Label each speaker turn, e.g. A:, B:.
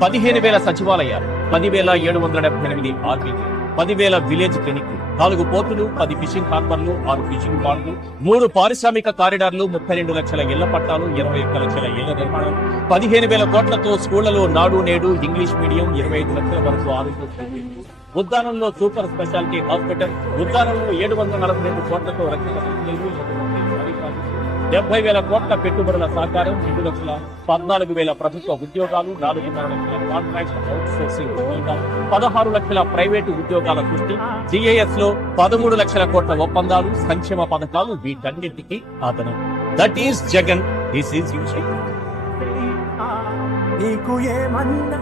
A: పదిహేను వేల సచివాలయాలు పదివేల ఏడు వందల డెబ్బై ఎనిమిది ఆర్బీకే పదివేల విలేజ్ క్లినిక్ నాలుగు పోర్టులు పది ఫిషింగ్ హార్బర్లు ఆరు ఫిషింగ్ బాండ్లు మూడు పారిశ్రామిక కారిడార్లు ముప్పై రెండు లక్షల ఇళ్ళ పట్టాలు ఇరవై ఒక్క లక్షల ఇళ్ళ నిర్మాణం పదిహేను వేల కోట్లతో స్కూళ్ళలో నాడు నేడు ఇంగ్లీష్ మీడియం ఇరవై ఐదు లక్షల వరకు ఆరోగ్య ఉద్దానంలో సూపర్ స్పెషాలిటీ హాస్పిటల్ ఉద్దానంలో ఏడు వందల నలభై రెండు కోట్లతో రక్షణ డెబ్బై వేల కోట్ల పెట్టుబడుల సహకారం రెండు లక్షల పద్నాలుగు వేల ప్రభుత్వ ఉద్యోగాలు నాలుగున్నర లక్షల కాంట్రాక్ట్ అవుట్ సోర్సింగ్ ఉద్యోగాలు పదహారు లక్షల ప్రైవేటు ఉద్యోగాల సృష్టి జిఏఎస్లో పదమూడు లక్షల కోట్ల ఒప్పందాలు సంక్షేమ పథకాలు వీటన్నింటికి ఆదనం that is Jagan this is
B: నీకు ఏమన్నా